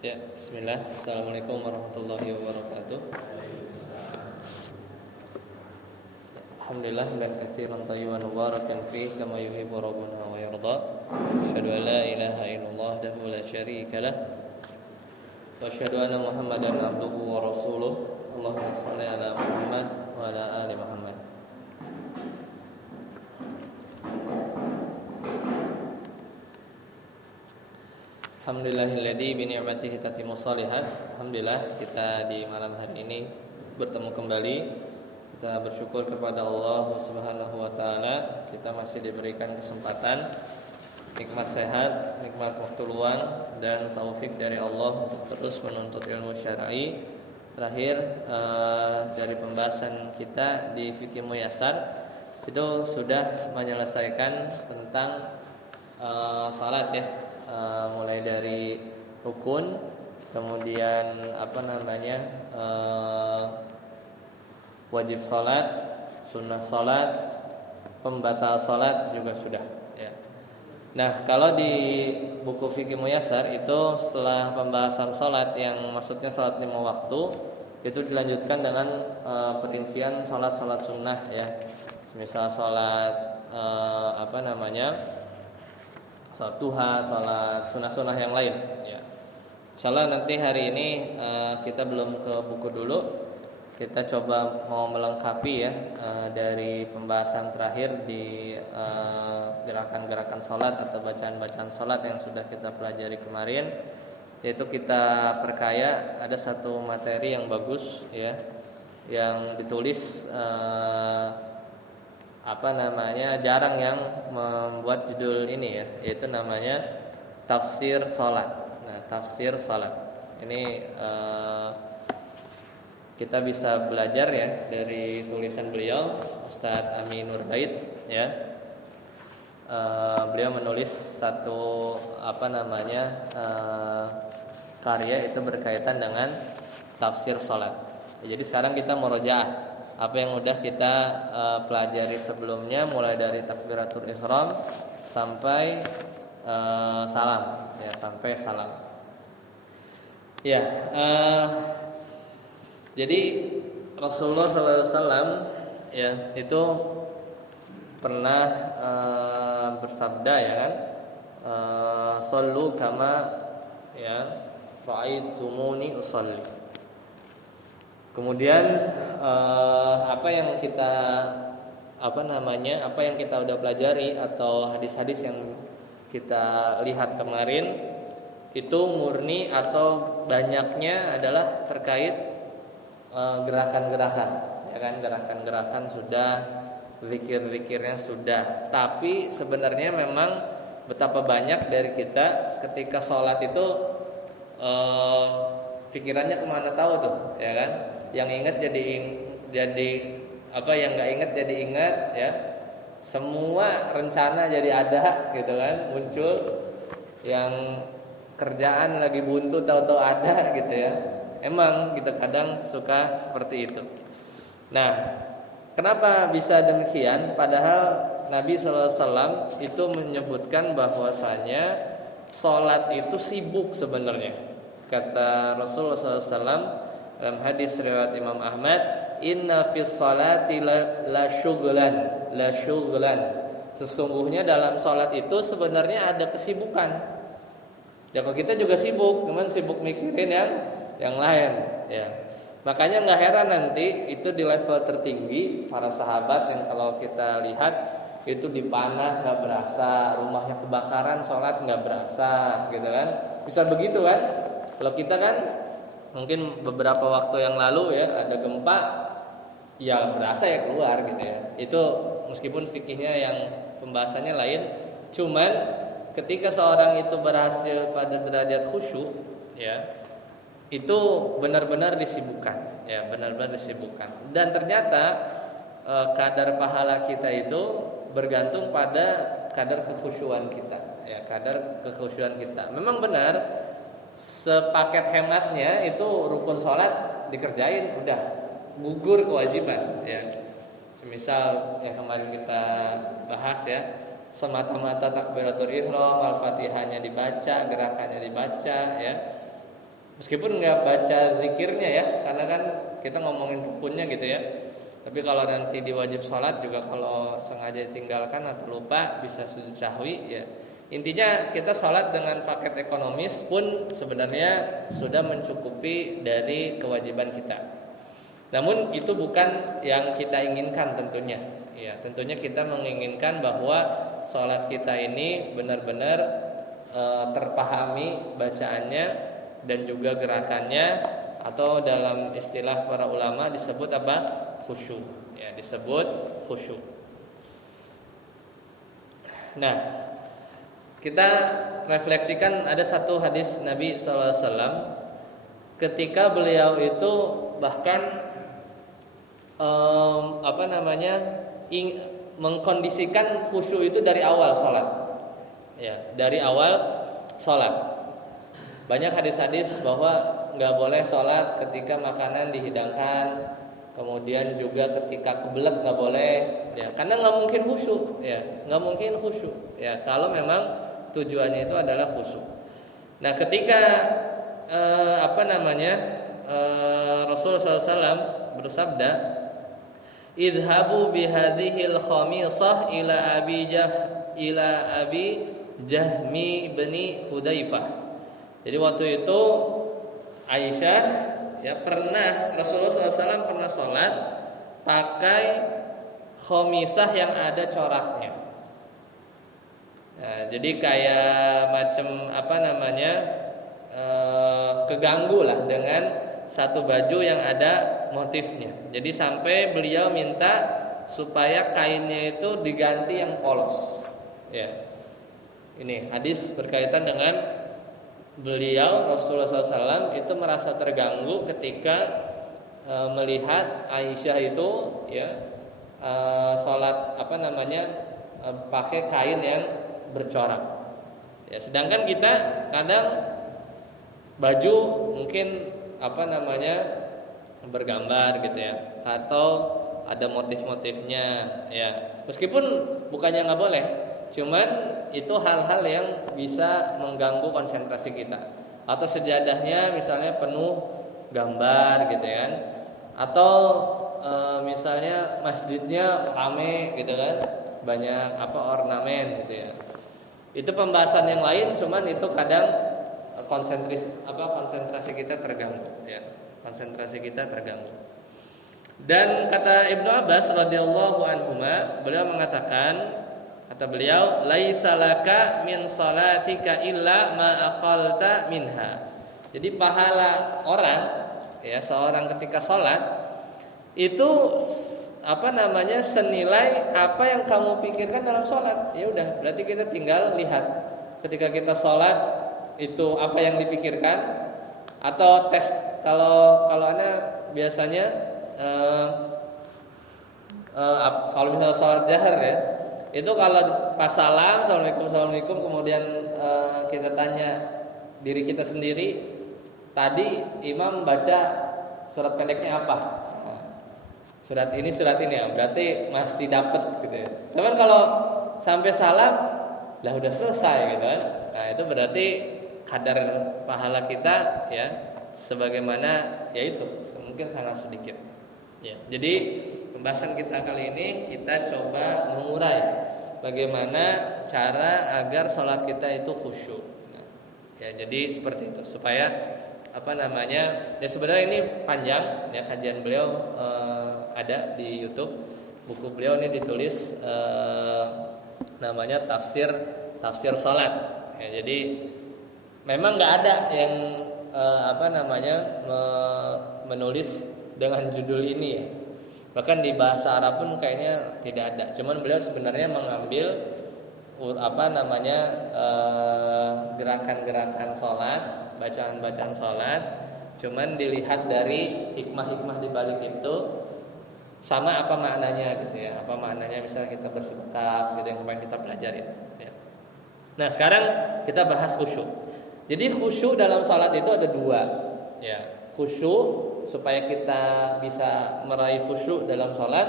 Ya, bismillah. Assalamualaikum warahmatullahi wabarakatuh. Alhamdulillah hamdan katsiran thayyiban mubarakan fihi kama yuhibbu rabbuna wa yarda. Asyhadu an la ilaha illallah wahdahu la syarika lah. Wa asyhadu anna Muhammadan abduhu wa rasuluh. Allahumma shalli ala Muhammad wa ala ali Muhammad. Alhamdulillahilladzi bi ni'matihi tatimmu shalihat. Alhamdulillah kita di malam hari ini bertemu kembali. Kita bersyukur kepada Allah Subhanahu wa taala, kita masih diberikan kesempatan, nikmat sehat, nikmat waktu luang dan taufik dari Allah untuk terus menuntut ilmu syar'i. Terakhir dari pembahasan kita di Fiqh Muyassar itu sudah menyelesaikan tentang salat ya. Mulai dari rukun, kemudian wajib salat, sunnah salat, pembatal salat juga sudah ya. Nah, kalau di buku Fiqh Muyassar itu setelah pembahasan salat yang maksudnya salat 5 waktu, itu dilanjutkan dengan perincian salat-salat sunnah ya. Misal salat salat duha, salat sunnah-sunnah yang lain ya. Insyaallah nanti hari ini kita belum ke buku dulu. Kita coba mau melengkapi ya dari pembahasan terakhir di gerakan-gerakan salat atau bacaan-bacaan salat yang sudah kita pelajari kemarin. Yaitu kita perkaya, ada satu materi yang bagus ya, yang ditulis jarang yang membuat judul ini ya, yaitu namanya tafsir salat. Nah, tafsir salat ini kita bisa belajar ya dari tulisan beliau, Ustadz Aminur Bait ya. Beliau menulis satu karya itu berkaitan dengan tafsir salat. Jadi sekarang kita murojaah apa yang udah kita pelajari sebelumnya, mulai dari takbiratul ihram sampai salam ya, sampai salam. Ya, jadi Rasulullah SAW ya itu pernah bersabda ya kan, sallu kama ya ra'aitumuni usalli. Kemudian apa yang kita udah pelajari atau hadis-hadis yang kita lihat kemarin itu murni atau banyaknya adalah terkait gerakan-gerakan ya kan, gerakan-gerakan sudah, zikir-zikirnya sudah. Tapi sebenarnya memang betapa banyak dari kita ketika sholat itu pikirannya kemana tahu tuh ya kan. Yang ingat jadi apa, yang nggak ingat jadi ingat ya. Semua rencana jadi ada gitu kan, muncul. Yang kerjaan lagi buntu tahu-tahu ada gitu ya. Emang kita kadang suka seperti itu. Nah, kenapa bisa demikian? Padahal Nabi SAW itu menyebutkan bahwasanya sholat itu sibuk sebenarnya. Kata Rasulullah SAW dalam hadis riwayat Imam Ahmad, inna fis salati la syughlan. Sesungguhnya dalam salat itu sebenarnya ada kesibukan. Ya, kalau kita juga sibuk, cuman sibuk mikirin yang lain ya. Makanya enggak heran nanti itu di level tertinggi para sahabat yang kalau kita lihat itu dipanah enggak berasa, rumahnya kebakaran salat enggak berasa gitu kan. Bisa begitu kan? Kalau kita kan mungkin beberapa waktu yang lalu ya ada gempa, ya berasa ya keluar gitu ya. Itu meskipun fikihnya yang pembahasannya lain, cuman ketika seorang itu berhasil pada derajat khusyuk ya, itu benar-benar disibukkan ya, benar-benar disibukkan. Dan ternyata kadar pahala kita itu bergantung pada kadar kekhusyuan kita ya, kadar kekhusyuan kita. Memang benar sepaket hematnya itu rukun sholat dikerjain udah gugur kewajiban ya. Semisal yang kemarin kita bahas ya, semata-mata takbiratul ihram, al-fatihahnya dibaca, gerakannya dibaca ya. Meskipun nggak baca zikirnya ya, karena kan kita ngomongin rukunnya gitu ya. Tapi kalau nanti di wajib sholat juga kalau sengaja tinggalkan atau lupa bisa sujud sahwi ya. Intinya kita sholat dengan paket ekonomis pun sebenarnya sudah mencukupi dari kewajiban kita. Namun itu bukan yang kita inginkan tentunya. Ya, tentunya kita menginginkan bahwa sholat kita ini benar-benar terpahami bacaannya dan juga gerakannya, atau dalam istilah para ulama disebut apa? Khusyuk. Ya, disebut khusyuk. Nah, kita refleksikan ada satu hadis Nabi SAW ketika beliau itu bahkan mengkondisikan khusyuk itu dari awal sholat. Ya, dari awal sholat. Banyak hadis-hadis bahwa nggak boleh sholat ketika makanan dihidangkan, kemudian juga ketika kebelet nggak boleh, ya, karena nggak mungkin khusyuk, ya, nggak mungkin khusyuk, ya, kalau memang tujuannya itu adalah khusyuk. Nah, ketika Rasulullah SAW bersabda, idhabu bihadhil khamisah ila abi Jahmi bani Hudzaifah. Jadi waktu itu Aisyah ya Rasulullah SAW pernah sholat pakai khomisah yang ada coraknya. Nah, jadi kayak macam keganggu lah dengan satu baju yang ada motifnya. Jadi sampai beliau minta supaya kainnya itu diganti yang polos. Ya, ini hadis berkaitan dengan beliau Rasulullah SAW itu merasa terganggu ketika melihat Aisyah itu ya sholat pakai kain yang bercorak. Ya, sedangkan kita kadang baju mungkin bergambar gitu ya, atau ada motif-motifnya ya. Meskipun bukannya nggak boleh, cuman itu hal-hal yang bisa mengganggu konsentrasi kita. Atau sejadahnya misalnya penuh gambar gitu kan, atau misalnya masjidnya rame gitu kan, banyak ornamen gitu ya. Itu pembahasan yang lain, cuman itu kadang konsentrasi kita terganggu ya. Konsentrasi kita terganggu. Dan kata Ibnu Abbas radhiyallahu anhuma, beliau mengatakan, kata beliau, laisa laka min salatika illa ma aqalta minha. Jadi pahala orang ya, seorang ketika sholat itu senilai apa yang kamu pikirkan dalam sholat. Ya udah, berarti kita tinggal lihat ketika kita sholat itu apa yang dipikirkan, atau tes. Kalau ana biasanya kalau misalnya sholat jahar ya, itu kalau pas salam assalamualaikum kemudian kita tanya diri kita sendiri, tadi imam baca surat pendeknya apa? Nah, surat ini ya, berarti masih dapat gitu ya. Cuman kalau sampai salam lah udah selesai gitu kan. Nah, itu berarti kadar pahala kita ya sebagaimana yaitu mungkin sangat sedikit. Ya, jadi pembahasan kita kali ini kita coba mengurai bagaimana cara agar sholat kita itu khusyuk. Nah, ya, jadi seperti itu supaya ya sebenarnya ini panjang ya, kajian beliau ada di YouTube. Buku beliau ini ditulis namanya tafsir sholat. Ya, jadi memang nggak ada yang menulis dengan judul ini ya. Bahkan di bahasa Arab pun kayaknya tidak ada. Cuman beliau sebenarnya mengambil gerakan-gerakan sholat, bacaan-bacaan sholat. Cuman dilihat dari hikmah-hikmah di balik itu, sama apa maknanya gitu ya. Apa maknanya misalnya kita bersikap gitu yang kemarin kita pelajarin ya. Nah, sekarang kita bahas khusyuk. Jadi khusyuk dalam sholat itu ada dua ya. Khusyuk, supaya kita bisa meraih khusyuk dalam sholat,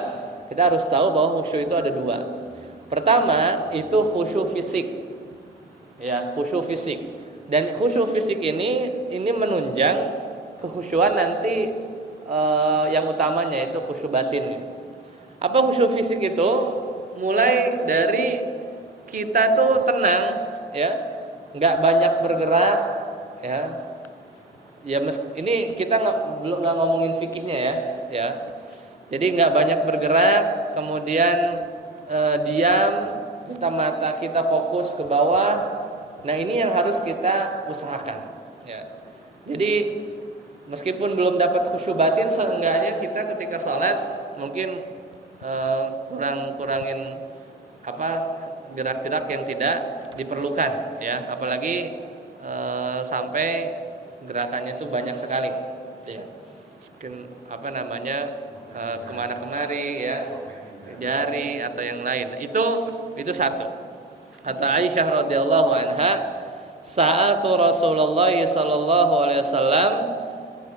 kita harus tahu bahwa khusyuk itu ada dua. Pertama itu khusyuk fisik ya, khusyuk fisik. Dan khusyuk fisik ini menunjang kekhusyuan nanti yang utamanya itu khusyuk batin. Apa khusyuk fisik itu? Mulai dari kita tuh tenang, ya, nggak banyak bergerak, ya. Ini kita belum ngomongin fikihnya ya. Jadi nggak banyak bergerak, kemudian diam, mata kita fokus ke bawah. Nah ini yang harus kita usahakan. Ya. Jadi meskipun belum dapat khusyuk batin, seenggaknya kita ketika sholat mungkin kurangin gerak-gerak yang tidak diperlukan, ya. Apalagi sampai gerakannya itu banyak sekali, ya. Mungkin kemana kemari, ya, jari atau yang lain. Itu satu. Kata Aisyah radhiyallahu anha, sa'altu Rasulullah sallallahu alaihi wasallam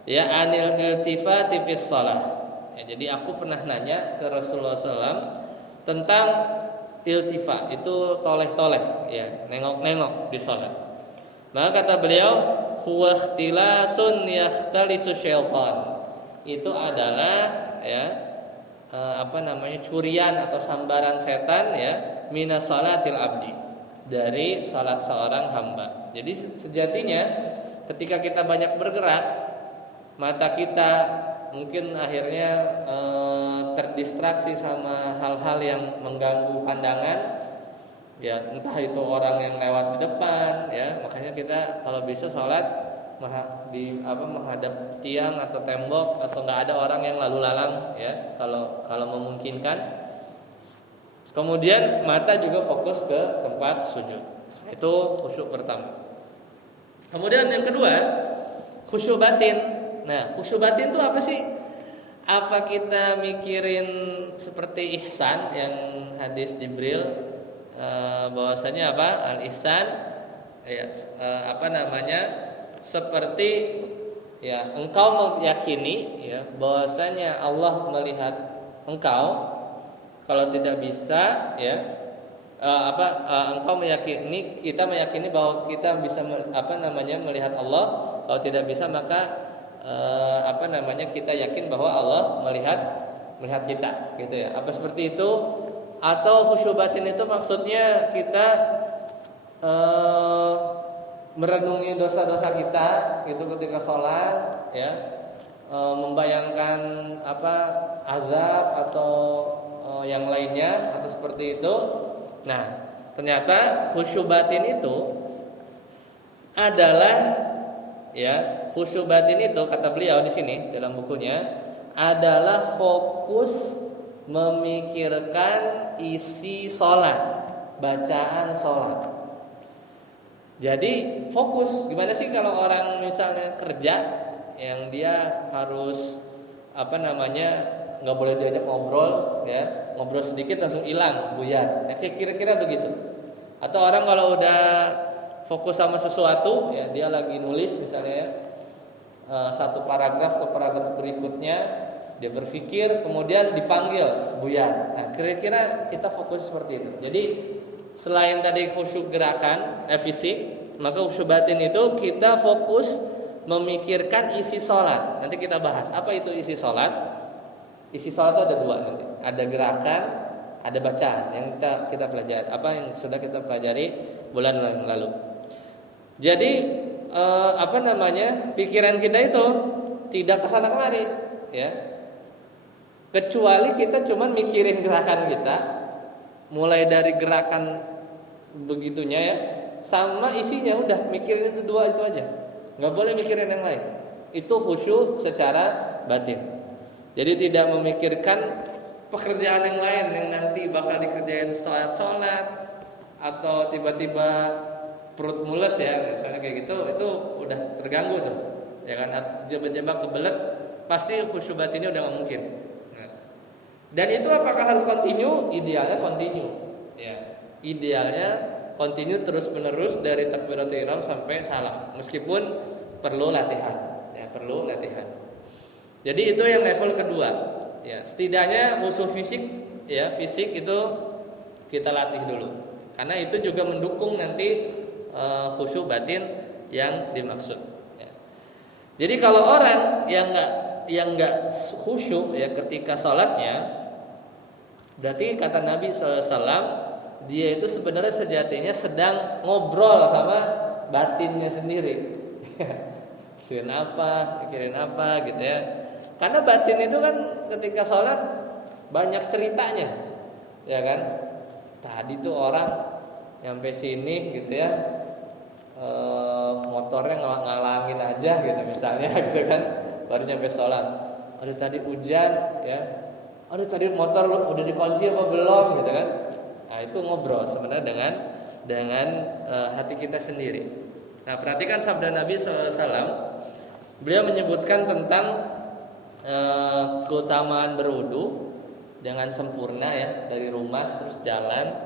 ya anil iltifati fis shalah. Ya, jadi aku pernah nanya ke Rasulullah SAW tentang iltifat, itu toleh-toleh, ya, nengok-nengok di sholat. Maka kata beliau, huwa ikhtilasun yakhtalisu syaitan. Itu adalah, ya, curian atau sambaran setan, ya, minas salatil abdi, dari salat seorang hamba. Jadi sejatinya ketika kita banyak bergerak, mata kita mungkin akhirnya terdistraksi sama hal-hal yang mengganggu pandangan, ya, entah itu orang yang lewat di depan, ya. Makanya kita kalau bisa sholat menghadap tiang atau tembok, atau nggak ada orang yang lalu lalang, ya, kalau memungkinkan. Kemudian mata juga fokus ke tempat sujud. Itu khusyuk pertama. Kemudian yang kedua, khusyuk batin. Nah, khusyuk batin itu apa sih? Apa kita mikirin seperti ihsan yang hadis Jibril, bahwasanya apa? Al-ihsan, ya, seperti, ya, engkau meyakini, ya, bahwasanya Allah melihat engkau. Kalau tidak bisa, ya, kita meyakini bahwa kita bisa melihat Allah. Kalau tidak bisa, maka kita yakin bahwa Allah melihat kita, gitu ya. Apa seperti itu? Atau khusyuk batin itu maksudnya kita merenungi dosa-dosa kita gitu ketika sholat, ya, membayangkan azab atau yang lainnya, atau seperti itu. Nah, ternyata khusyuk batin itu adalah, ya, khusyuk batin itu kata beliau di sini dalam bukunya adalah fokus memikirkan isi sholat, bacaan sholat. Jadi fokus. Gimana sih kalau orang misalnya kerja yang dia harus nggak boleh diajak ngobrol, ya, ngobrol sedikit langsung hilang, buyar. Ya, kira-kira begitu. Atau orang kalau udah fokus sama sesuatu, ya, dia lagi nulis misalnya, ya, satu paragraf ke paragraf berikutnya, dia berpikir, kemudian dipanggil, buyar. Nah, kira-kira kita fokus seperti itu. Jadi selain tadi khusyuk gerakan fisik, maka khusyuk batin itu kita fokus memikirkan isi sholat. Nanti kita bahas apa itu isi sholat. Isi sholat itu ada dua nanti. Ada gerakan, ada bacaan yang kita pelajari. Apa yang sudah kita pelajari bulan yang lalu. Jadi pikiran kita itu tidak kesana kemari, ya. Kecuali kita cuman mikirin gerakan kita, mulai dari gerakan begitunya, ya, sama isinya, udah mikirin itu dua itu aja. Nggak boleh mikirin yang lain. Itu khusyuk secara batin. Jadi tidak memikirkan pekerjaan yang lain yang nanti bakal dikerjain sholat atau tiba-tiba perut mules, ya, misalnya kayak gitu, itu udah terganggu tuh, ya kan? Jebak-jebak kebelet, pasti khusyuk batinnya udah nggak mungkin. Nah, dan itu apakah harus continue? Idealnya continue, ya. Idealnya continue terus menerus dari takbiratul ihram sampai salam, meskipun perlu latihan, ya, perlu latihan. Jadi itu yang level kedua, ya. Setidaknya musuh fisik, ya, fisik itu kita latih dulu, karena itu juga mendukung nanti khusyuk batin yang dimaksud. Ya. Jadi kalau orang yang nggak khusyuk ya ketika sholatnya, berarti kata Nabi SAW, dia itu sebenarnya sejatinya sedang ngobrol sama batinnya sendiri. Pikirin apa gitu ya. Karena batin itu kan ketika sholat banyak ceritanya, ya kan? Tadi tuh orang nyampe sini gitu ya, motornya ngalangin aja gitu misalnya gitu kan, baru nyampe sholat. Aduh tadi hujan ya, aduh tadi motor udah dikunci apa belum gitu kan. Nah itu ngobrol sebenarnya dengan hati kita sendiri. Nah perhatikan sabda Nabi SAW. Beliau menyebutkan tentang keutamaan berwudu dengan sempurna ya, dari rumah terus jalan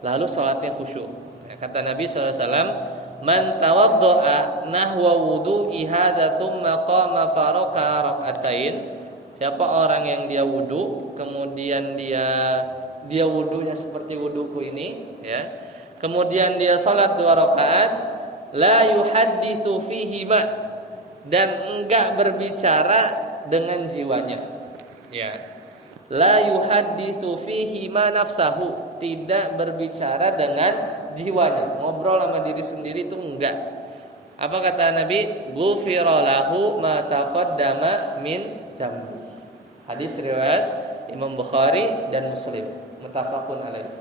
lalu sholatnya khusyuk. Kata Nabi SAW, man tawaddo'a nahwa wudu'i hadza tsumma qama faraka rak'atain. Siapa orang yang dia wudu, kemudian dia wudunya seperti wuduku ini ya. Kemudian dia salat 2 rakaat, la yuhadditsu fihi ma, dan enggak berbicara dengan jiwanya. Ya. La yuhadditsu fihi ma nafsahu, tidak berbicara dengan jiwanya, ngobrol sama diri sendiri itu enggak. Apa kata Nabi? Ghufira lahu ma taqaddama min dzambi. Hadis riwayat Imam Bukhari dan Muslim, muttafaqun alaih.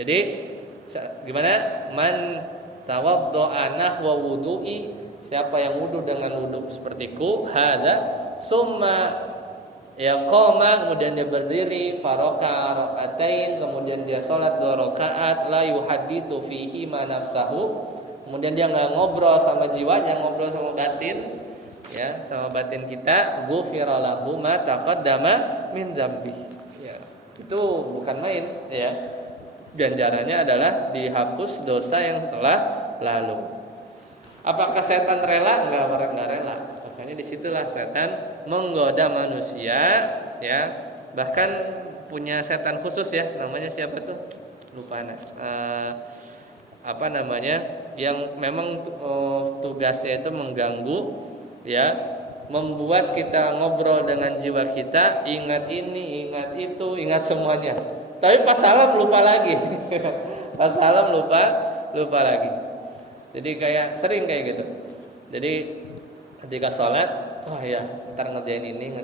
Jadi gimana? Man tawaddo'a nahwa wudu'i, siapa yang wudu dengan wudu sepertiku, hadza summa ya qoma, kemudian dia berdiri, faraka rakaatain, kemudian dia salat 2 rakaat, la yuhadditsu fihi ma nafsahu, kemudian dia enggak ngobrol sama jiwanya, ngobrol sama batin ya, sama batin kita, ghufira lahu ma taqaddama min dzambi. Ya, itu bukan main ya. Ganjarannya adalah dihapus dosa yang telah lalu. Apakah setan rela? Enggak rela. Makanya disitulah setan menggoda manusia ya. Bahkan punya setan khusus ya, namanya siapa tuh? Lupa anak. Apa namanya? Yang memang tugasnya itu mengganggu ya, membuat kita ngobrol dengan jiwa kita, ingat ini, ingat itu, ingat semuanya. Tapi pas salam lupa lagi. Pas salam lupa lagi. Jadi kayak sering kayak gitu. Jadi ketika sholat, wah ya, ntar ngerjain ini.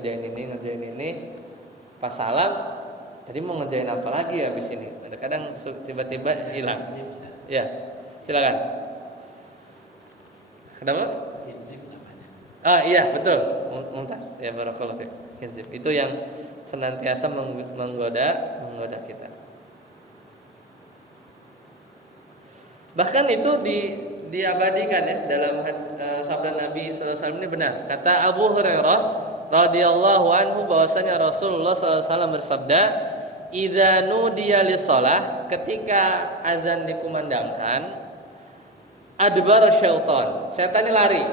Pas salam, tadi mau ngerjain apa lagi ya habis ini? Kadang tiba-tiba hilang. Ya, silakan. Kenapa? Iya betul, Mumtaz. Ya barakallahu fiik. Hizib itu yang senantiasa menggoda kita. Bahkan itu diabadikan ya dalam sabda Nabi sallallahu alaihi wasallam ini benar. Kata Abu Hurairah radhiyallahu anhu bahwasanya Rasulullah sallallahu alaihi wasallam bersabda, "Idza nudiya lis-shalah", ketika azan dikumandangkan, adbar syaitan, setan ini lari.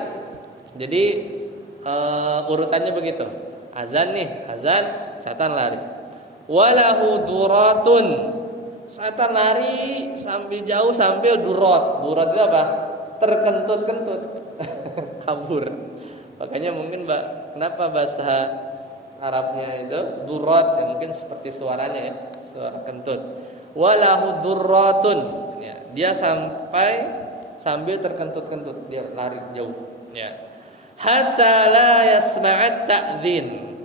Jadi urutannya begitu. Azan nih, setan lari. Walahu duratun, setan lari sampai jauh sampai durat. Durat itu apa? Terkentut-kentut, kabur. Makanya mungkin kenapa bahasa Arabnya itu durat, ya mungkin seperti suaranya ya, suara kentut. Walahu duratun, ya, dia sambil terkentut-kentut, dia lari jauh. Ya. Hatta la yasma'at ta'dzin,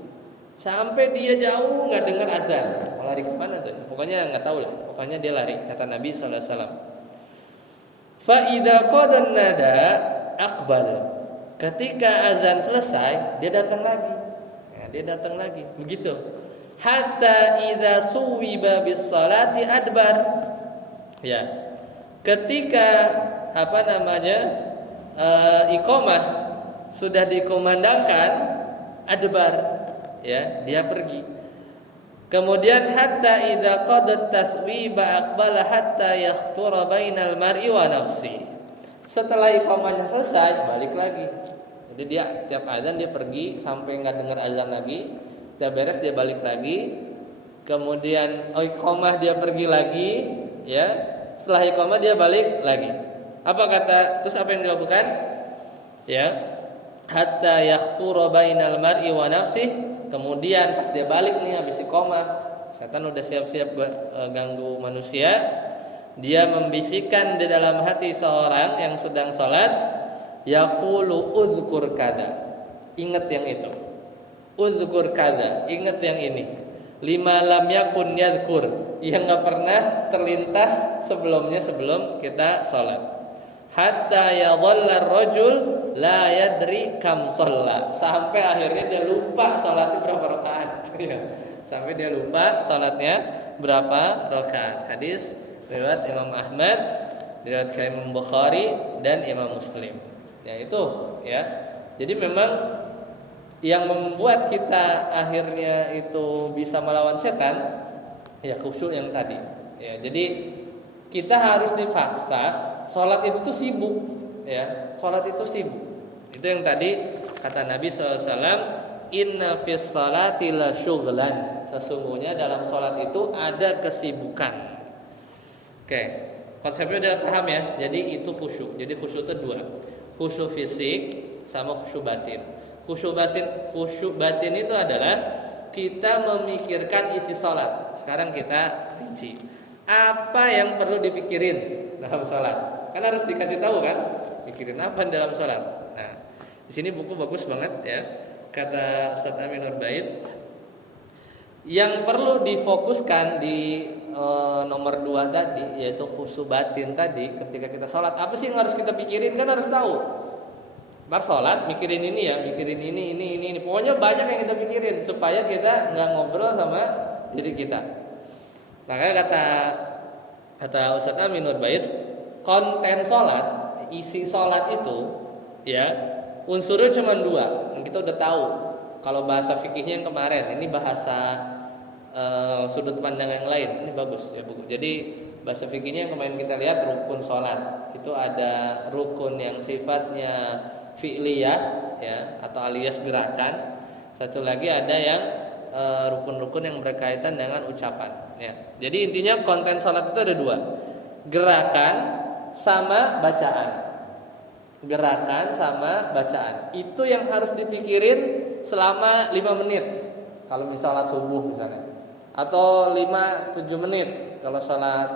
sampai dia jauh nggak dengar azan. Lari kemana tuh? Pokoknya nggak tahu lah. Pokoknya dia lari. Kata Nabi sallallahu alaihi wasallam. Fa idza qadan nada aqbal. Ketika azan selesai, dia datang lagi. Ya, dia datang lagi. Begitu. Hatta idza suwiba bis salati adbar. Ya. Ketika iqamah sudah dikumandangkan, adbar, ya, dia pergi. Kemudian hatta idza qadat taswiba aqbala hatta yakhtura bainal mar'i wa nafsi. Setelah iqamahnya selesai, balik lagi. Jadi dia tiap azan dia pergi sampai enggak dengar azan lagi. Setiap beres dia balik lagi. Kemudian iqamah dia pergi lagi, ya. Setelah iqamah dia balik lagi. Terus apa yang dilakukan? ya, hatta yaqtura bainal mar'i wa nafsih. Kemudian pas dia balik nih habis iqamah, setan udah siap-siap ganggu manusia. Dia membisikkan di dalam hati seorang yang sedang sholat, yaqulu uzkur kada, ingat yang itu. Uzkur kada, ingat yang ini. Lima lam yakun yadhkur, yang enggak pernah terlintas sebelumnya sebelum kita sholat. Hatta yadhalla ar-rajul la yadri kam shalla, sampai akhirnya dia lupa sholatnya berapa rakaat. Sampai dia lupa sholatnya berapa rakaat. Hadis riwayat Imam Ahmad, riwayat Imam Bukhari dan Imam Muslim. Ya itu, ya. Jadi memang yang membuat kita akhirnya itu bisa melawan setan, ya khusyuk yang tadi. Ya, jadi kita harus dipaksa. Sholat itu tuh sibuk, ya. Sholat itu sibuk. Itu yang tadi kata Nabi SAW, inna fis salati la syughlan. Sesungguhnya dalam sholat itu ada kesibukan. Oke, konsepnya udah paham ya. Jadi itu khusyuk. Jadi khusyuk itu dua, khusyuk fisik sama khusyuk batin. Khusyuk batin itu adalah kita memikirkan isi sholat. Sekarang kita rinci, apa yang perlu dipikirin dalam sholat? Kan harus dikasih tahu kan, mikirin apa dalam sholat. Nah, di sini buku bagus banget ya. Kata Ustaz Amin Nurbaid, yang perlu difokuskan di nomor 2 tadi, yaitu khusyuk batin tadi. Ketika kita sholat, apa sih yang harus kita pikirin? Kan harus tahu. Bar sholat, mikirin ini ya, mikirin ini. Pokoknya banyak yang kita pikirin supaya kita nggak ngobrol sama diri kita. Makanya kata Ustaz Amin Nurbaid, konten sholat, isi sholat itu, ya, unsurnya cuma 2. Yang kita udah tahu. Kalau bahasa fikihnya yang kemarin, ini bahasa sudut pandang yang lain. Ini bagus ya buku. Jadi bahasa fikihnya yang kemarin kita lihat, rukun sholat itu ada rukun yang sifatnya fi'liyah, ya, atau alias gerakan. Satu lagi ada yang rukun-rukun yang berkaitan dengan ucapan. Ya. Jadi intinya konten sholat itu ada 2, gerakan sama bacaan. Gerakan sama bacaan itu yang harus dipikirin selama 5 menit. Kalau misalnya subuh misalnya, atau 5-7 menit kalau sholat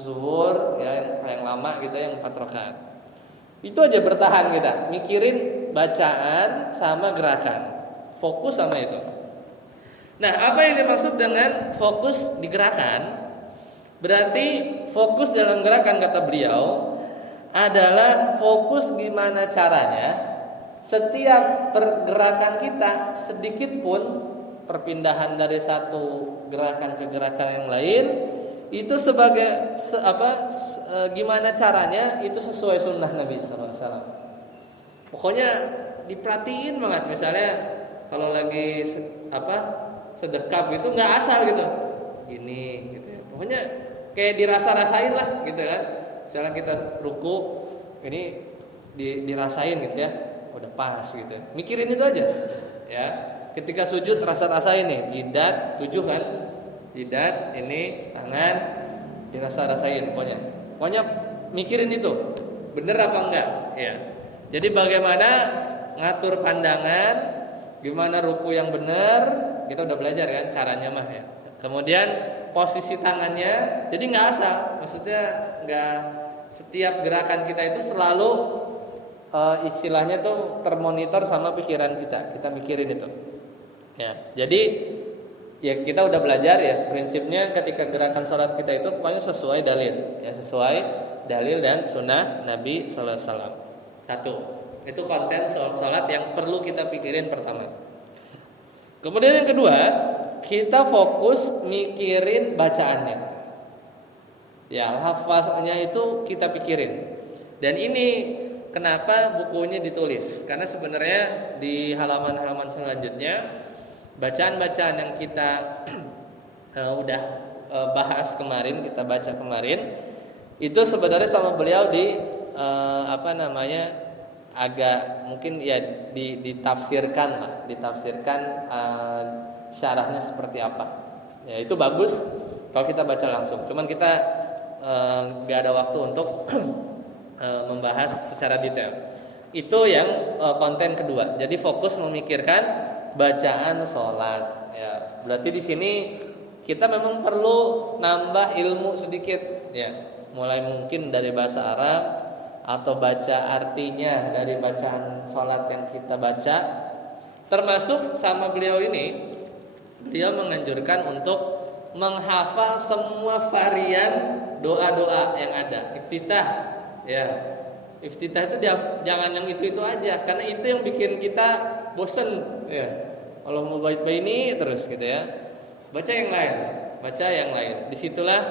zuhur ya, yang lama gitu, yang 4 rakaat. Itu aja bertahan kita, mikirin bacaan sama gerakan, fokus sama itu. Nah, apa yang dimaksud dengan fokus di gerakan? Berarti fokus dalam gerakan, kata beliau, adalah fokus gimana caranya setiap pergerakan kita sedikit pun perpindahan dari satu gerakan ke gerakan yang lain itu sebagai gimana caranya itu sesuai sunnah Nabi SAW. Pokoknya diperhatiin banget. Misalnya kalau lagi sedekap gitu, nggak asal gitu, gini gitu ya. Pokoknya kayak dirasa-rasain lah gitu kan. Misalnya kita ruku, ini dirasain gitu ya, udah pas gitu. Mikirin itu aja, ya. Ketika sujud rasa-rasain nih, jidat 7 kan, jidat ini tangan dirasa-rasain, pokoknya mikirin itu, bener apa enggak, ya. Jadi bagaimana ngatur pandangan, gimana ruku yang benar, kita udah belajar kan caranya mah ya. Kemudian posisi tangannya, jadi nggak asal, maksudnya nggak setiap gerakan kita itu selalu istilahnya tuh termonitor sama pikiran kita mikirin itu. Ya, jadi ya kita udah belajar ya prinsipnya ketika gerakan sholat kita itu pokoknya sesuai dalil, ya sesuai dalil dan sunnah Nabi Sallallahu Alaihi Wasallam. 1, itu konten sholat yang perlu kita pikirin pertama. Kemudian yang kedua, kita fokus mikirin bacaannya. Ya, hafalnya itu kita pikirin. Dan ini kenapa bukunya ditulis? Karena sebenarnya di halaman-halaman selanjutnya bacaan-bacaan yang kita udah bahas kemarin, kita baca kemarin, itu sebenarnya sama beliau agak mungkin ya ditafsirkan lah, syarahnya seperti apa. Ya itu bagus kalau kita baca langsung. Cuman kita nggak ada waktu untuk membahas secara detail. Itu yang konten kedua. Jadi fokus memikirkan bacaan sholat. Ya, berarti di sini kita memang perlu nambah ilmu sedikit. Ya, mulai mungkin dari bahasa Arab atau baca artinya dari bacaan sholat yang kita baca. Termasuk sama beliau ini, beliau menganjurkan untuk menghafal semua varian doa-doa yang ada. Iftitah, ya. Iftitah itu jangan yang itu aja, karena itu yang bikin kita bosen, ya. Kalau mau baca ini terus gitu ya. Baca yang lain, baca yang lain. Disitulah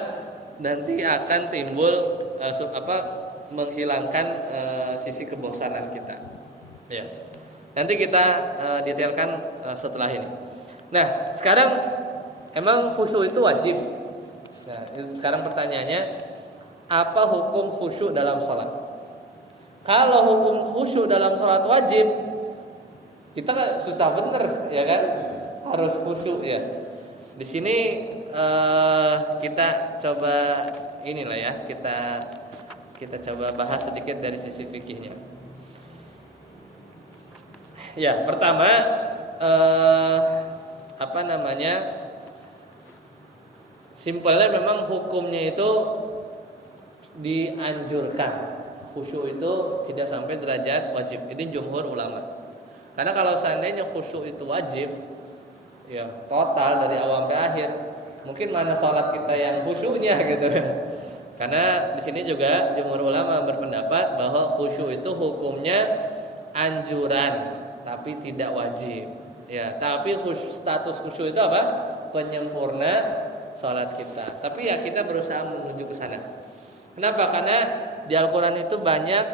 nanti akan timbul menghilangkan sisi kebosanan kita. Ya. Nanti kita detailkan setelah ini. Nah, sekarang emang khusyuk itu wajib. Nah, sekarang pertanyaannya, apa hukum khusyuk dalam sholat? Kalau hukum khusyuk dalam sholat wajib, kita susah bener, ya kan? Harus khusyuk ya. Di sini kita coba inilah ya, kita coba bahas sedikit dari sisi fikihnya. Ya, pertama simpelnya memang hukumnya itu dianjurkan. Khusyuk itu tidak sampai derajat wajib. Ini jumhur ulama. Karena kalau seandainya khusyuk itu wajib, ya total dari awal sampai akhir, mungkin mana sholat kita yang khusyuknya gitu. Karena di sini juga jumhur ulama berpendapat bahwa khusyuk itu hukumnya anjuran, tapi tidak wajib. Ya, tapi status khusyuk itu apa? Penyempurna sholat kita. Tapi ya kita berusaha menuju ke sana. Kenapa? Karena di Al-Quran itu banyak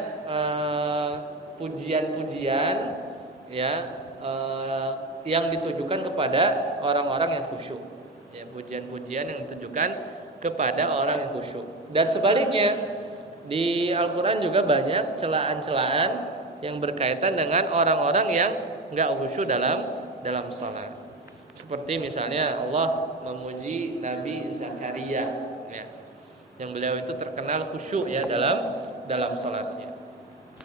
pujian-pujian ya yang ditujukan kepada orang-orang yang khusyuk. Ya, pujian-pujian yang ditujukan kepada orang yang khusyuk. Dan sebaliknya di Al-Quran juga banyak celaan-celaan yang berkaitan dengan orang-orang yang enggak khusyuk dalam sholat. Seperti misalnya Allah memuji Nabi Zakaria, ya, yang beliau itu terkenal khusyuk ya dalam sholatnya.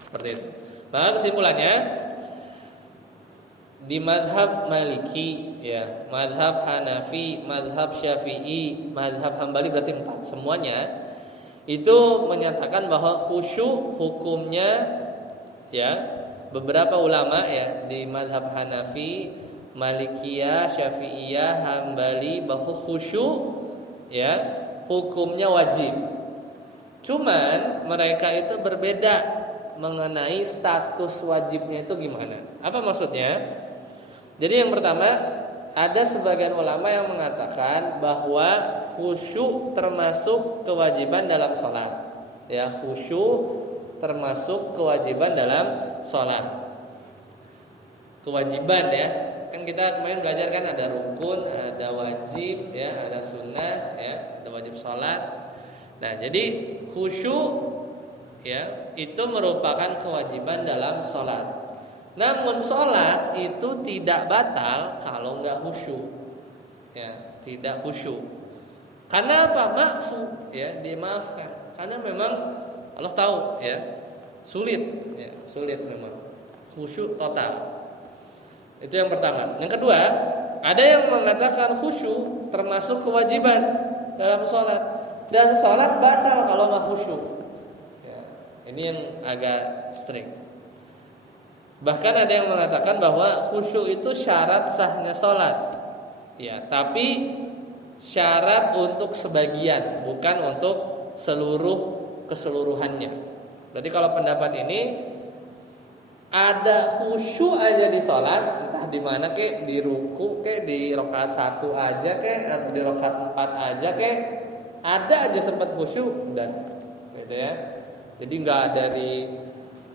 Seperti itu. Maka kesimpulannya di mazhab Maliki, ya, mazhab Hanafi, mazhab Syafi'i, mazhab Hambali berarti 4 semuanya itu menyatakan bahwa khusyuk hukumnya, ya, beberapa ulama ya di mazhab Hanafi, Malikiyah, Syafi'iyah, Hambali bahwa khusyuk ya hukumnya wajib. Cuman mereka itu berbeda mengenai status wajibnya itu gimana. Apa maksudnya? Jadi yang pertama, ada sebagian ulama yang mengatakan bahwa khusyuk termasuk kewajiban dalam sholat. Ya, khusyuk termasuk kewajiban dalam sholat. Kewajiban ya. Kan kita kemarin belajar kan ada rukun, ada wajib, ya, ada sunnah, ya, ada wajib sholat. Nah, jadi khusyuk, ya, itu merupakan kewajiban dalam sholat. Namun sholat itu tidak batal kalau nggak khusyuk, ya, tidak khusyuk. Karena apa? Ma'fu, ya, dimaafkan. Karena memang Allah tahu, ya, sulit, ya, sulit memang khusyuk total. Itu yang pertama. Yang kedua, ada yang mengatakan khusyuk termasuk kewajiban dalam sholat, dan sholat batal kalau nggak khusyuk. Ya, ini yang agak strict. Bahkan ada yang mengatakan bahwa khusyuk itu syarat sahnya sholat. Ya, tapi syarat untuk sebagian, bukan untuk keseluruhannya. Berarti kalau pendapat ini ada khusyuk aja di sholat, entah di mana kek, di ruku kek, di rakaat 1 aja kek, atau di rakaat 4 aja kek, ada aja sempat khusyuk, udah, gitu ya. Jadi nggak dari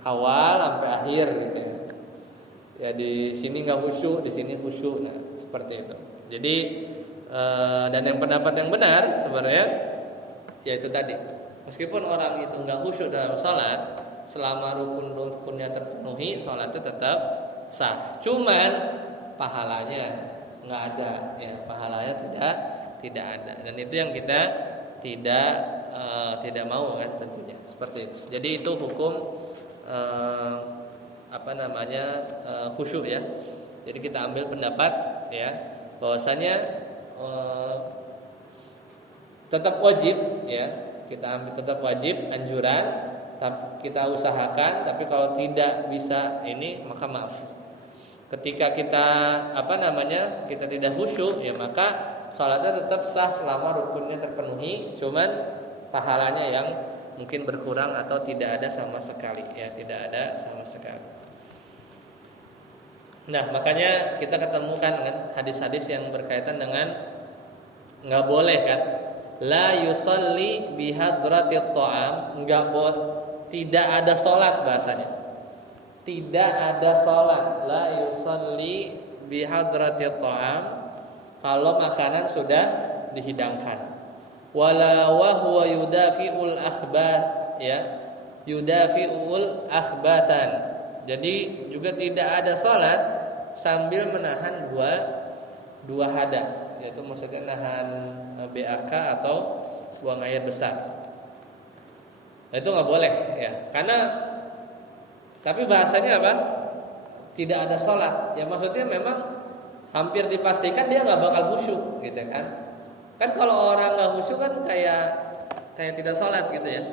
awal sampai akhir gitu ya. Ya di sini nggak khusyuk, di sini khusyuk, nah seperti itu. Jadi dan yang pendapat yang benar sebenarnya, yaitu tadi, meskipun orang itu nggak khusyuk dalam sholat, selama rukun-rukunnya terpenuhi, sholatnya tetap sah. Cuman pahalanya nggak ada, ya, pahalanya tidak ada. Dan itu yang kita tidak mau kan tentunya. Seperti itu. Jadi itu hukum khusyuk ya. Jadi kita ambil pendapat ya bahwasanya tetap wajib ya, kita ambil tetap wajib anjuran, tapi kita usahakan, tapi kalau tidak bisa ini maka maaf. Ketika kita kita tidak khusyuk ya maka salatnya tetap sah selama rukunnya terpenuhi, cuman pahalanya yang mungkin berkurang atau tidak ada sama sekali ya, tidak ada sama sekali. Nah, makanya kita ketemukan kan hadis-hadis yang berkaitan dengan nggak boleh kan, la yusalli bihadratit ta'am, nggak boleh, tidak ada sholat bahasanya, tidak ada sholat, la yusalli bihadratit ta'am, kalau makanan sudah dihidangkan, wala wa huwa yudafi'ul akhbath ya, yudafi'ul akhbathan. Jadi juga tidak ada sholat sambil menahan dua hadas, yaitu maksudnya nahan BAK atau buang air besar. Itu nggak boleh ya, karena tapi bahasanya apa? Tidak ada sholat. Ya maksudnya memang hampir dipastikan dia nggak bakal khusyuk, gitu kan? Kan kalau orang nggak khusyuk kan kayak tidak sholat gitu ya,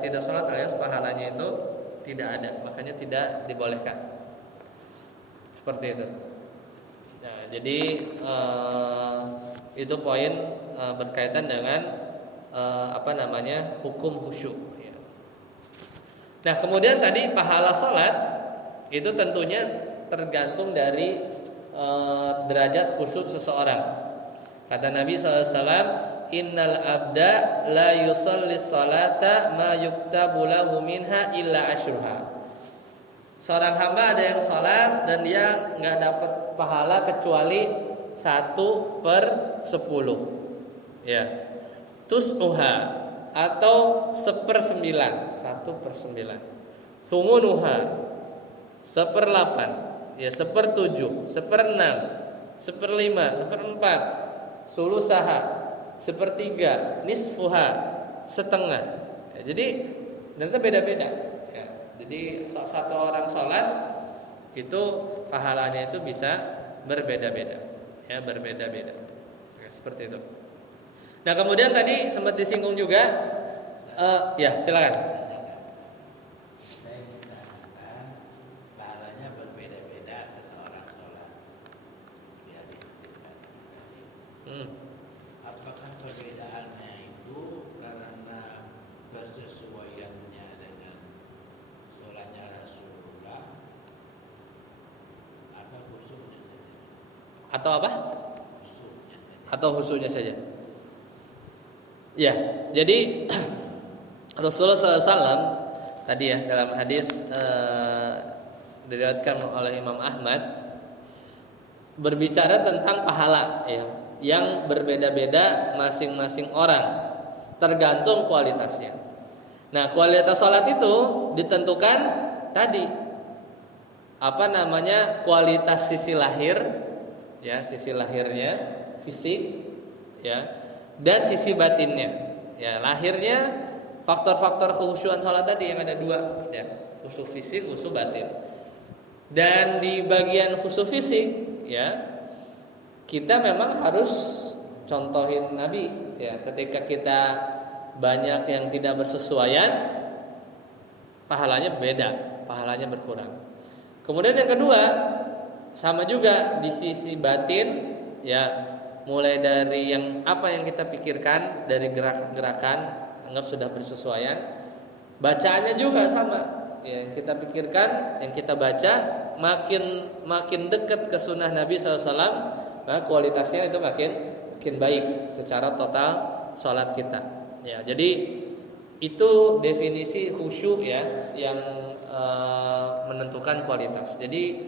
tidak sholat alias pahalanya itu tidak ada, makanya tidak dibolehkan. Seperti itu. Nah, jadi itu poin berkaitan dengan hukum khusyuk. Ya. Nah, kemudian tadi pahala sholat itu tentunya tergantung dari derajat khusyuk seseorang. Kata Nabi SAW, innal abda la yusalli salata ma yuktabu lahu minha illa asyruha. Seorang hamba ada yang salat dan dia nggak dapat pahala kecuali 1/10. Ya. Tus'uha atau 1/9, 1/9. Sumunuha 1/8, ya 1/7, 1/6, 1/5, 1/4. Sulusaha 1/3, nisfuha setengah. Ya, jadi ternyata beda-beda. Ya, jadi satu orang sholat itu pahalanya itu bisa berbeda-beda. Ya, berbeda-beda. Ya, seperti itu. Nah, kemudian tadi sempat disinggung juga. Ya, silakan. Apakah perbedaannya itu karena bersesuaiannya dengan sholatnya Rasulullah atau khusyuknya saja? Atau apa? Khusyuknya saja. Atau khusyuknya saja. Ya, jadi Rasulullah SAW tadi ya dalam hadis diriwayatkan oleh Imam Ahmad berbicara tentang pahala ya, yang berbeda-beda masing-masing orang tergantung kualitasnya. Nah, kualitas sholat itu ditentukan tadi kualitas sisi lahir ya, sisi lahirnya fisik ya, dan sisi batinnya ya. Lahirnya faktor-faktor kekhusyuan sholat tadi yang ada 2 ya, khusyuk fisik, khusyuk batin. Dan di bagian khusyuk fisik ya, kita memang harus contohin Nabi ya, ketika kita banyak yang tidak bersesuaian, pahalanya beda, pahalanya berkurang. Kemudian yang kedua, sama juga di sisi batin ya, mulai dari yang apa yang kita pikirkan, dari gerakan anggap sudah bersesuaian, bacaannya juga sama ya, yang kita pikirkan, yang kita baca makin dekat ke sunnah Nabi SAW, maka kualitasnya itu makin baik secara total sholat kita. Ya, jadi itu definisi khusyuk ya, yang menentukan kualitas. Jadi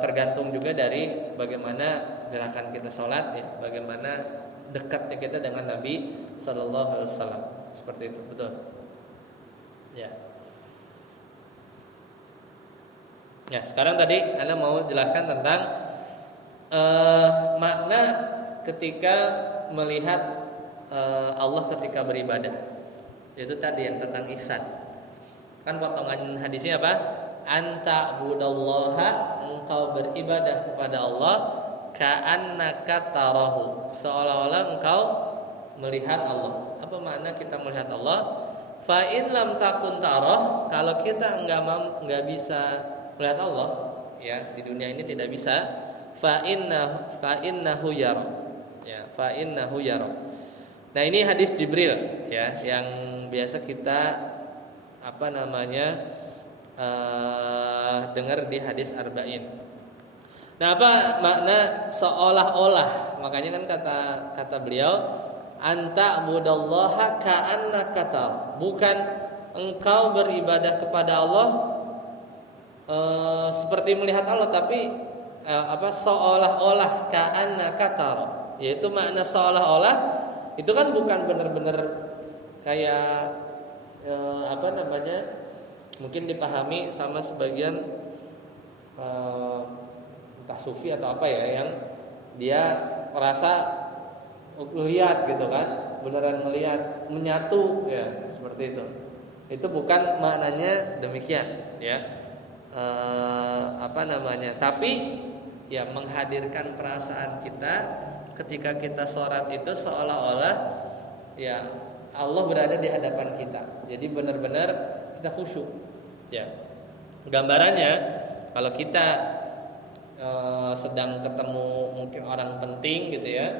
tergantung juga dari bagaimana gerakan kita sholat ya, bagaimana dekatnya kita dengan Nabi Sallallahu Alaihi Wasallam. Seperti itu, betul. Ya. Ya, sekarang tadi Anda mau jelaskan tentang makna ketika melihat Allah ketika beribadah. Itu tadi yang tentang ihsan. Kan potongan hadisnya apa? Anta budallaha, engkau beribadah kepada Allah ka'annaka tarahu, seolah-olah engkau melihat Allah. Apa makna kita melihat Allah? Fa in lam takun tarah, kalau kita enggak bisa melihat Allah, ya, di dunia ini tidak bisa, fa innahu yara. Ya, fa innahu yara. Nah, ini hadis Jibril, ya, yang biasa kita dengar di hadis arba'in. Nah, apa makna seolah-olah? Makanya kan kata beliau, anta budallaha ka'annaka tar. Bukan engkau beribadah kepada Allah seperti melihat Allah, tapi seolah-olah ka'annaka tar. Yaitu makna seolah-olah itu kan bukan benar-benar kayak mungkin dipahami sama sebagian entah sufi atau apa ya, yang dia merasa lihat gitu kan, beneran melihat, menyatu, ya, seperti itu. Itu bukan maknanya demikian, ya. Tapi ya menghadirkan perasaan kita ketika kita sholat itu seolah-olah ya Allah berada di hadapan kita. Jadi benar-benar kita khusyuk, ya. Gambarannya kalau kita sedang ketemu mungkin orang penting gitu ya,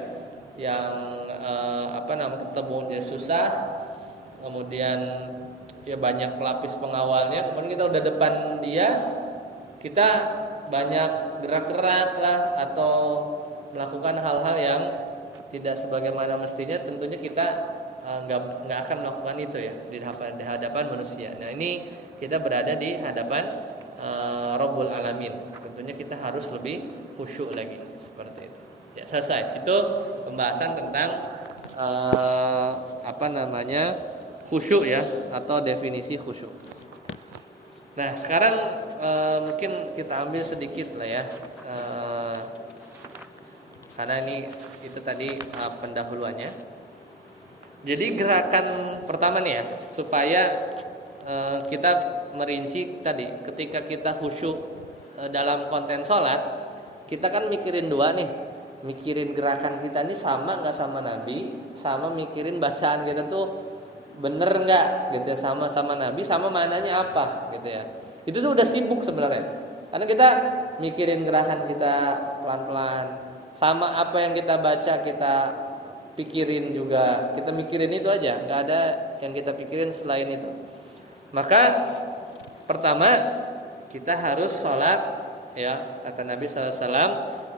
yang ketemu dia susah, kemudian ya banyak pelapis pengawalnya, kemudian kita udah depan dia, kita banyak gerak-gerak lah atau melakukan hal-hal yang tidak sebagaimana mestinya, tentunya kita nggak akan melakukan itu ya di hadapan manusia. Nah, ini kita berada di hadapan Rabbul Alamin. Tentunya kita harus lebih khusyuk lagi, seperti itu. Ya, selesai. Itu pembahasan tentang khusyuk ya, atau definisi khusyuk. Nah, sekarang mungkin kita ambil sedikit lah ya, karena itu tadi pendahuluannya. Jadi gerakan pertama nih ya, supaya kita merinci tadi, ketika kita khusyuk dalam konten sholat, kita kan mikirin dua nih, mikirin gerakan kita ini sama nggak sama Nabi, sama mikirin bacaan kita tuh bener nggak gitu, sama Nabi, sama mananya apa gitu ya. Itu tuh udah sibuk sebenarnya, karena kita mikirin gerakan kita pelan-pelan, sama apa yang kita baca kita pikirin juga, kita mikirin itu aja, nggak ada yang kita pikirin selain itu. Maka pertama kita harus sholat ya, kata Nabi SAW,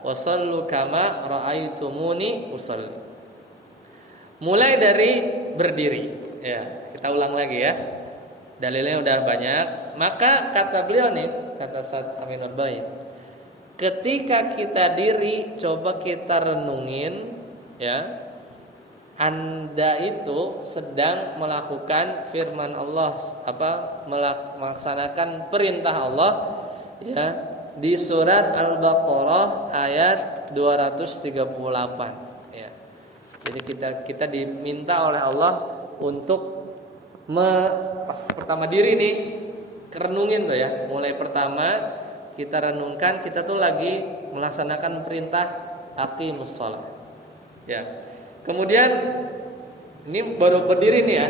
wasallu kama ra'aitumuni usalli. Mulai dari berdiri ya, kita ulang lagi ya, dalilnya udah banyak. Maka kata beliau nih, kata Sa'd Aminul Bayi, ketika kita diri, coba kita renungin ya, Anda itu sedang melakukan firman Allah, melaksanakan perintah Allah ya, di surat Al-Baqarah ayat 238 ya. Jadi kita diminta oleh Allah untuk pertama diri nih, renungin tuh ya. Mulai pertama kita renungkan, kita tuh lagi melaksanakan perintah aqimus shalah. Ya. Kemudian ini baru berdiri nih ya,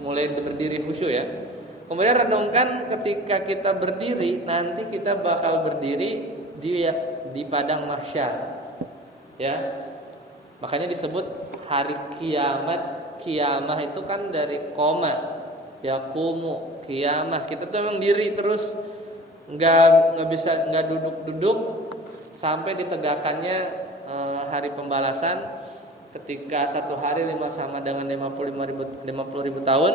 mulai berdiri khusyuk ya. Kemudian renungkan ketika kita berdiri, nanti kita bakal berdiri di padang mahsyar. Ya. Makanya disebut hari kiamat. Kiamah itu kan dari koma, yakumu, kiamah. Kita tuh memang diri terus, nggak duduk sampai ditegakkannya hari pembalasan. Ketika satu hari sama dengan 50.000 tahun,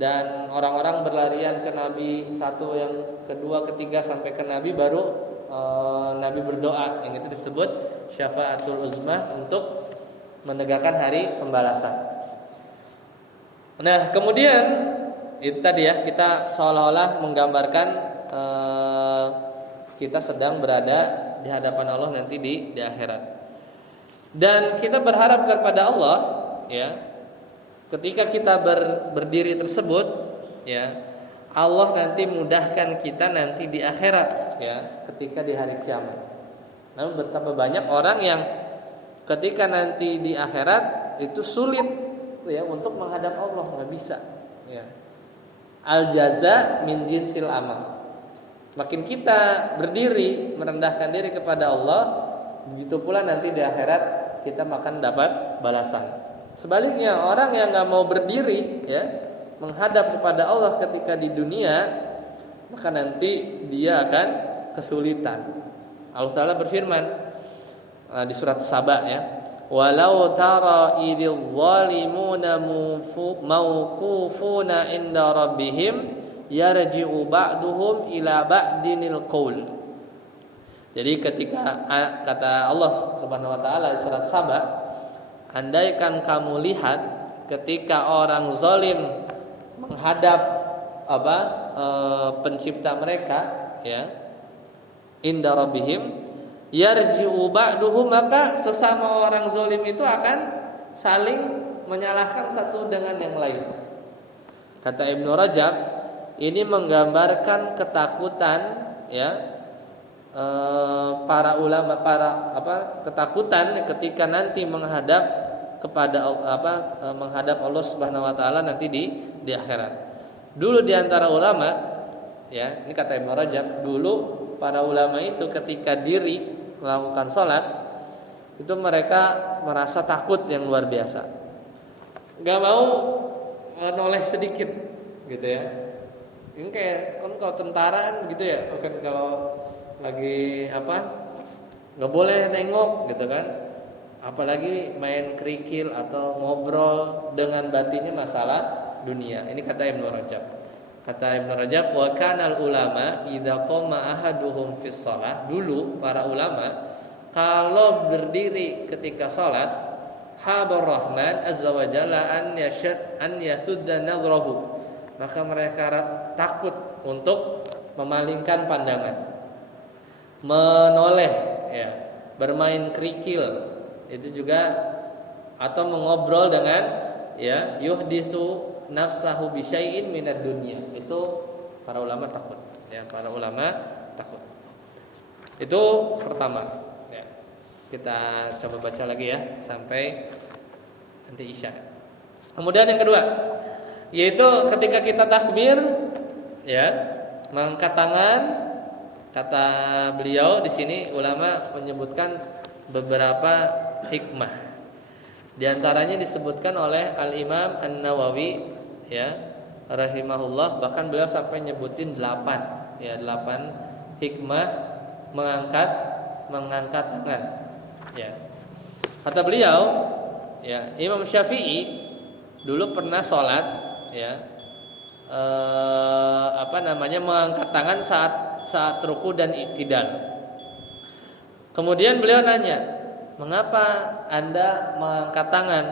dan orang-orang berlarian ke Nabi, satu yang kedua, ketiga sampai ke Nabi, baru Nabi berdoa. Ini itu disebut syafaatul uzmah untuk menegakkan hari pembalasan. Nah, kemudian itu tadi ya, kita seolah-olah menggambarkan kita sedang berada di hadapan Allah nanti di akhirat. Dan kita berharap kepada Allah ya, ketika kita berdiri tersebut ya, Allah nanti mudahkan kita nanti di akhirat, ya, ketika di hari kiamat. Namun betapa banyak orang yang ketika nanti di akhirat itu sulit, ya, untuk menghadap Allah, nggak bisa, ya. Al jaza min jinsil amal. Makin kita berdiri merendahkan diri kepada Allah, begitu pula nanti di akhirat kita akan dapat balasan. Sebaliknya orang yang nggak mau berdiri, ya, menghadap kepada Allah ketika di dunia, maka nanti dia akan kesulitan. Allah Ta'ala berfirman di surat Saba, ya, walau tara idil zalimuna mawqufuna inda rabbihim yarji'u ba'duhum ila ba'dinil qaul. Jadi ketika kata Allah Subhanahu wa taala di surat Saba, andaikan kamu lihat ketika orang zalim menghadap pencipta mereka, ya, inda rabbihim yarji'u ba'duhum, maka sesama orang zalim itu akan saling menyalahkan satu dengan yang lain. Kata Ibnu Rajab, ini menggambarkan ketakutan, ya, para ulama, ketakutan ketika nanti menghadap kepada menghadap Allah Subhanahu wa taala nanti di akhirat. Dulu di antara ulama, ya, ini kata Ibnu Rajab, dulu para ulama itu ketika diri melakukan sholat itu mereka merasa takut yang luar biasa, nggak mau menoleh sedikit, gitu ya. Ini kayak kan kalau tentara gitu ya, kan kalau lagi nggak boleh nengok, gitu kan. Apalagi main kerikil atau ngobrol dengan batinnya masalah dunia. Ini kata Ibnu Rajab. Kata Ibnu Rajab, wa kanal ulama idza qama ahaduhum fis shalah. Dulu para ulama kalau berdiri ketika salat, habar rahman azza wa jalla an yasudda nazrahu. Maka mereka takut untuk memalingkan pandangan, menoleh, ya, bermain kerikil, itu juga, atau mengobrol dengan, ya, yuhdisu nafsahu bi syai'in minad dunya. Itu para ulama takut, ya, para ulama takut. Itu pertama, ya. Kita coba baca lagi, ya, sampai nanti Isya. Kemudian yang kedua, yaitu ketika kita takbir, ya, mengangkat tangan. Kata beliau di sini ulama menyebutkan beberapa hikmah. Di antaranya disebutkan oleh Al-Imam An-Nawawi, ya, rahimahullah, bahkan beliau sampai nyebutin 8, ya, 8 hikmah mengangkat tangan, ya. Kata beliau, ya, Imam Syafi'i dulu pernah sholat, ya, mengangkat tangan saat ruku dan i'tidal. Kemudian beliau nanya, mengapa Anda mengangkat tangan?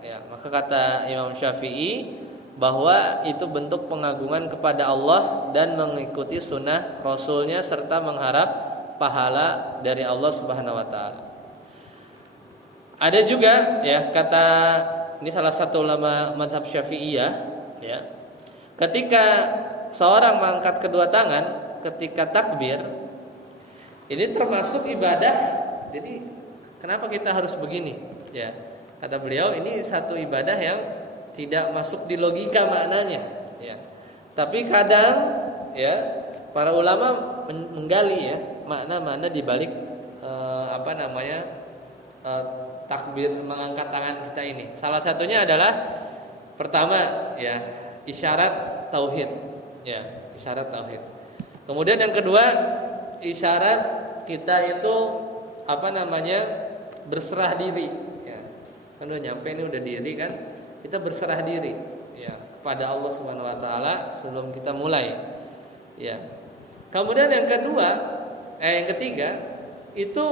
Ya, maka kata Imam Syafi'i bahwa itu bentuk pengagungan kepada Allah dan mengikuti sunnah Rasulnya serta mengharap pahala dari Allah Subhanahu wa taala. Ada juga, ya, kata ini salah satu ulama mazhab Syafi'iyah, ya, ketika seorang mengangkat kedua tangan ketika takbir, ini termasuk ibadah. Jadi kenapa kita harus begini? Ya, kata beliau, ini satu ibadah yang tidak masuk di logika maknanya, ya. Tapi kadang, ya, para ulama menggali, ya, makna-makna di balik takbir mengangkat tangan kita ini. Salah satunya adalah pertama, ya, isyarat tauhid, ya, isyarat tauhid. Kemudian yang kedua, isyarat kita itu berserah diri, ya. Kan udah nyampe ini, udah diri kan, kita berserah diri, ya, kepada Allah Subhanahu wa taala sebelum kita mulai, ya. Kemudian yang ketiga itu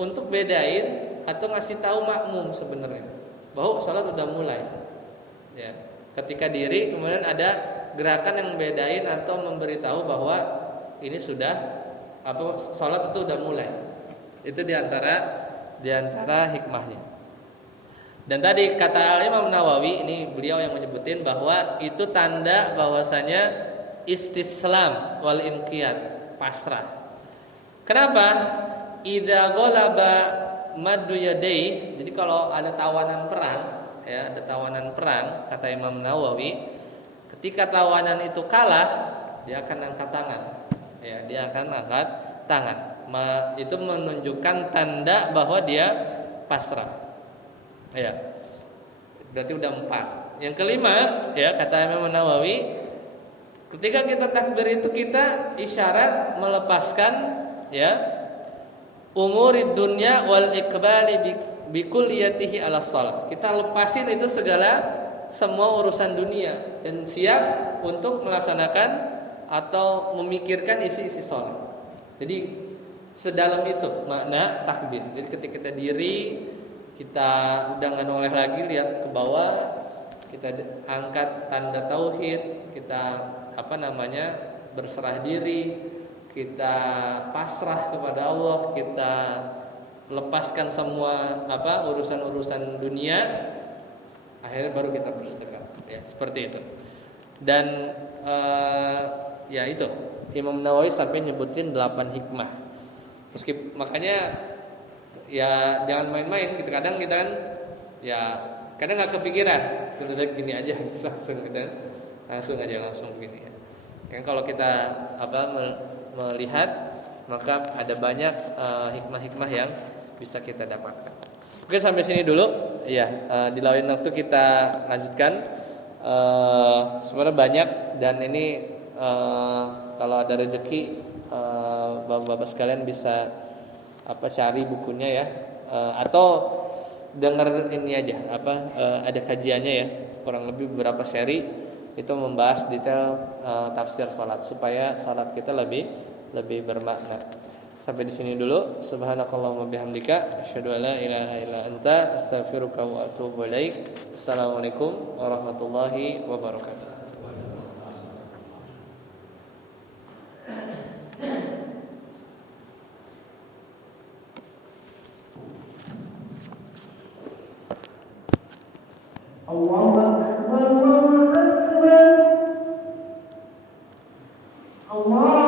untuk bedain atau ngasih tahu makmum sebenarnya bahwa salat udah mulai, ya. Ketika diri kemudian ada gerakan yang bedain atau memberitahu bahwa ini sudah salat itu udah mulai. Itu diantara hikmahnya. Dan tadi kata Imam Nawawi, ini beliau yang menyebutin bahwa itu tanda bahwasanya istislam wal inqiyad, pasrah. Kenapa? Idza ghalaba maddu yadai. Jadi kalau ada tawanan perang, ya, ada tawanan perang, kata Imam Nawawi, ketika tawanan itu kalah, dia akan angkat tangan. Ya, dia akan angkat tangan. Itu menunjukkan tanda bahwa dia pasrah. Ya. Berarti udah 4. Yang kelima, ya, kata Imam Nawawi, ketika kita takbir itu kita isyarat melepaskan, ya, umurid dunya wal iqbali bi kulliyatihi ala shalah. Kita lepasin itu semua urusan dunia dan siap untuk melaksanakan atau memikirkan isi-isi sholat. Jadi sedalam itu makna takbir. Jadi ketika kita diri, kita udah nggak noleh lagi, lihat ke bawah, kita angkat tanda tauhid, kita berserah diri, kita pasrah kepada Allah, kita lepaskan semua urusan-urusan dunia, akhirnya baru kita bersedekah. Ya, seperti itu. Dan ya itu Imam Nawawi sampai nyebutin 8 hikmah. Makanya ya jangan main-main gitu. Kadang kita kan ya kadang nggak kepikiran, udah gini aja gitu, langsung gini ya. Kan kalau kita melihat, maka ada banyak hikmah-hikmah yang bisa kita dapatkan. Oke, sampai sini dulu. Ya, di lain waktu kita lanjutkan. Sebenarnya banyak, dan ini kalau ada rezeki bapak-bapak sekalian bisa cari bukunya ya, atau dengar ini aja ada kajiannya ya, kurang lebih beberapa seri itu membahas detail tafsir salat supaya salat kita lebih bermakna. Sampai di sini dulu. Subhanakallahumma bihamdika asyhadu an la ilaha illa anta astaghfiruka wa atubu ilaik. Assalamualaikum warahmatullahi wabarakatuh. Allahu akbar, Allahu akbar. Allah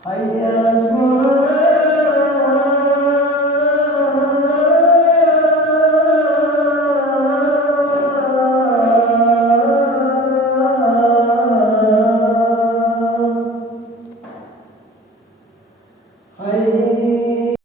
Hayya